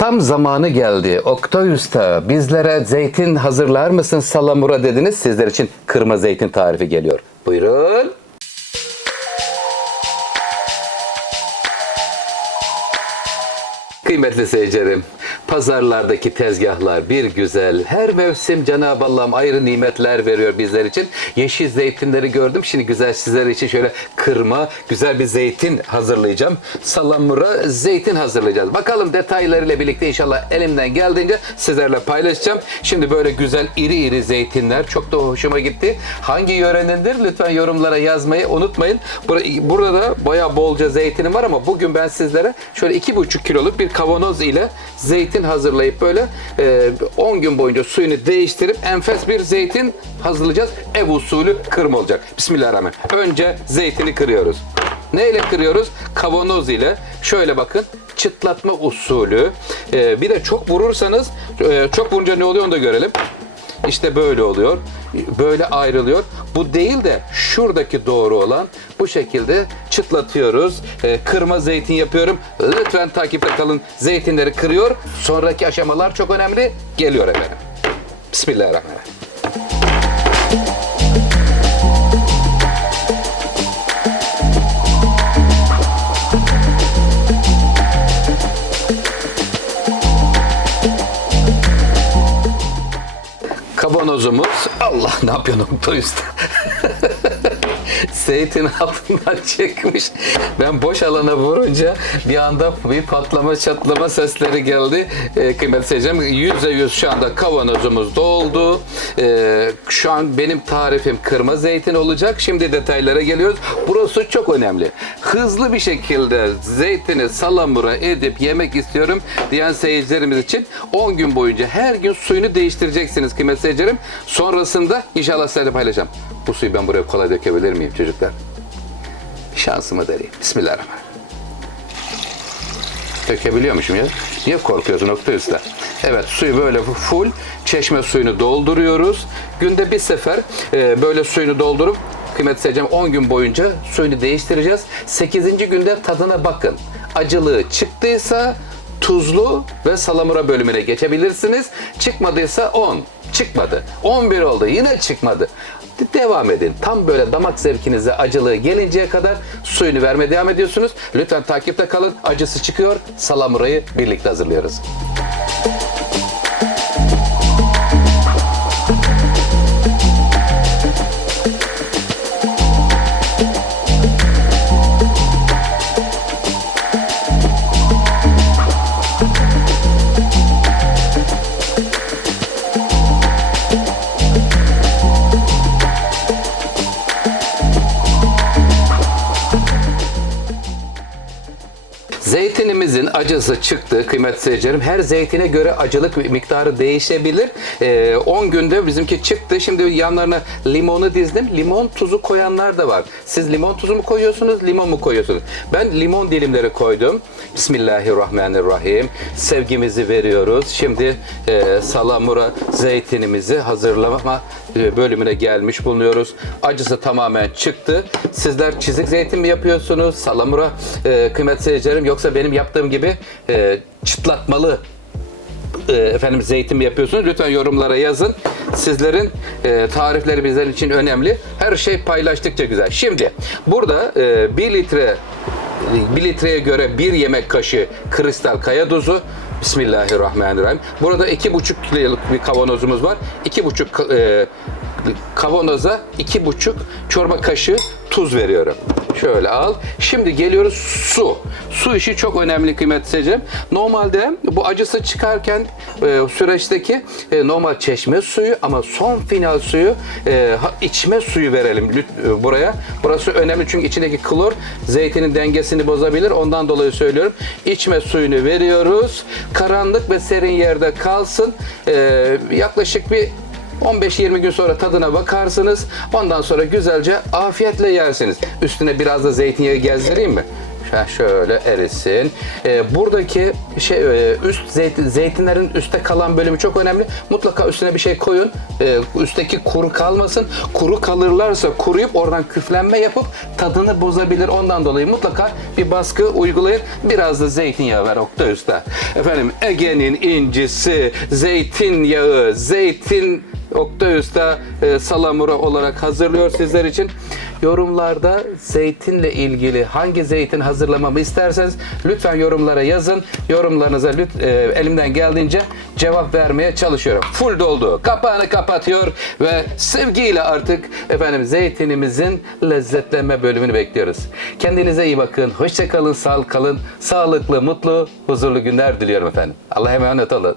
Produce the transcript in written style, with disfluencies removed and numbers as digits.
Tam zamanı geldi. Oktay Usta, bizlere zeytin hazırlar mısın salamura dediniz. Sizler için kırma zeytin tarifi geliyor. Buyurun. Kıymetli seyircilerim, pazarlardaki tezgahlar bir güzel. Her mevsim Cenab-ı Allah'ım ayrı nimetler veriyor bizler için. Yeşil zeytinleri gördüm. Şimdi güzel sizler için şöyle kırma, güzel bir zeytin hazırlayacağım. Salamura zeytin hazırlayacağız. Bakalım detaylarıyla birlikte inşallah elimden geldiğince sizlerle paylaşacağım. Şimdi böyle güzel iri iri zeytinler çok da hoşuma gitti. Hangi yörenindir? Lütfen yorumlara yazmayı unutmayın. Burada da bayağı bolca zeytinim var ama bugün ben sizlere şöyle 2,5 kiloluk bir kavanoz ile zeytin hazırlayıp böyle 10 gün boyunca suyunu değiştirip enfes bir zeytin hazırlayacağız. Ev usulü kırma olacak. Bismillahirrahmanirrahim. Önce zeytini kırıyoruz. Neyle kırıyoruz? Kavanoz ile. Şöyle bakın. Çıtlatma usulü. Bir de çok vurursanız, çok vurunca ne oluyor onu da görelim. İşte böyle oluyor. Böyle ayrılıyor. Bu değil de şuradaki doğru olan bu şekilde çıtlatıyoruz. Kırma zeytin yapıyorum. Lütfen takipte kalın. Zeytinleri kırıyor. Sonraki aşamalar çok önemli. Geliyor efendim. Bismillahirrahmanirrahim. Kavanozumuz, Allah ne yapıyorsun Oktay Usta? Zeytin altından çıkmış. Ben boş alana vurunca bir anda bir patlama çatlama sesleri geldi. Kıymetli seyircilerim, %100 şu anda kavanozumuz doldu. Şu an benim tarifim kırma zeytin olacak. Şimdi detaylara geliyoruz. Burası çok önemli. Hızlı bir şekilde zeytini salamura edip yemek istiyorum diyen seyircilerimiz için 10 gün boyunca her gün suyunu değiştireceksiniz kıymetli seyircilerim. Sonrasında inşallah sizlerle paylaşacağım. Bu suyu ben buraya kolay dökebilir miyim çocuklar? Şansımı deneyeyim. Bismillahirrahmanirrahim. Dökebiliyormuşum ya. Niye korkuyorsun Oktay Usta? Evet, suyu böyle full çeşme suyunu dolduruyoruz. Günde bir sefer böyle suyunu doldurup kıymetli seyircilerim 10 gün boyunca suyunu değiştireceğiz. 8. günde tadına bakın. Acılığı çıktıysa tuzlu ve salamura bölümüne geçebilirsiniz. Çıkmadıysa 10. Çıkmadı. 11 oldu. Yine çıkmadı. Devam edin. Tam böyle damak zevkinize acılığı gelinceye kadar suyunu vermeye devam ediyorsunuz. Lütfen takipte kalın. Acısı çıkıyor. Salamurayı birlikte hazırlıyoruz. Zeytinimizin acısı çıktı kıymetli seyircilerim. Her zeytine göre acılık miktarı değişebilir. 10 günde bizimki çıktı. Şimdi yanlarına limonu dizdim. Limon tuzu koyanlar da var. Siz limon tuzu mu koyuyorsunuz, limon mu koyuyorsunuz? Ben limon dilimleri koydum. Bismillahirrahmanirrahim. Sevgimizi veriyoruz. Şimdi salamura zeytinimizi hazırlama bölümüne gelmiş bulunuyoruz. Acısı tamamen çıktı. Sizler çizik zeytin mi yapıyorsunuz? Salamura kıymetli seyircilerim, yoksa benim yaptığım gibi çıtlatmalı zeytin mi yapıyorsunuz? Lütfen yorumlara yazın. Sizlerin tarifleri bizler için önemli. Her şey paylaştıkça güzel. Şimdi burada 1 litreye göre 1 yemek kaşığı kristal kaya tuzu. Bismillahirrahmanirrahim. Burada 2,5 kiloluk bir kavanozumuz var. 2,5 kavanoza 2,5 çorba kaşığı tuz veriyorum. Şöyle al. Şimdi geliyoruz su. Su işi çok önemli kıymetli seyircilerim. Normalde bu acısı çıkarken süreçteki normal çeşme suyu, ama son final suyu içme suyu verelim buraya. Burası önemli çünkü içindeki klor zeytinin dengesini bozabilir. Ondan dolayı söylüyorum. İçme suyunu veriyoruz. Karanlık ve serin yerde kalsın. Yaklaşık bir 15-20 gün sonra tadına bakarsınız. Ondan sonra güzelce afiyetle yersiniz. Üstüne biraz da zeytinyağı gezdireyim mi? Şöyle erisin. Buradaki zeytinlerin üstte kalan bölümü çok önemli. Mutlaka üstüne bir şey koyun. Üstteki kuru kalmasın. Kuru kalırlarsa kuruyup oradan küflenme yapıp tadını bozabilir. Ondan dolayı mutlaka bir baskı uygulayın. Biraz da zeytinyağı ver Oktay Usta. Efendim Ege'nin incisi zeytinyağı, Oktay Usta salamura olarak hazırlıyor sizler için. Yorumlarda zeytinle ilgili hangi zeytin hazırlamamı isterseniz lütfen yorumlara yazın. Yorumlarınıza elimden geldiğince cevap vermeye çalışıyorum. Full doldu. Kapağını kapatıyor ve sevgiyle artık efendim zeytinimizin lezzetlenme bölümünü bekliyoruz. Kendinize iyi bakın. Hoşça kalın, sağlıklı kalın. Sağlıklı, mutlu, huzurlu günler diliyorum efendim. Allah'a emanet olun.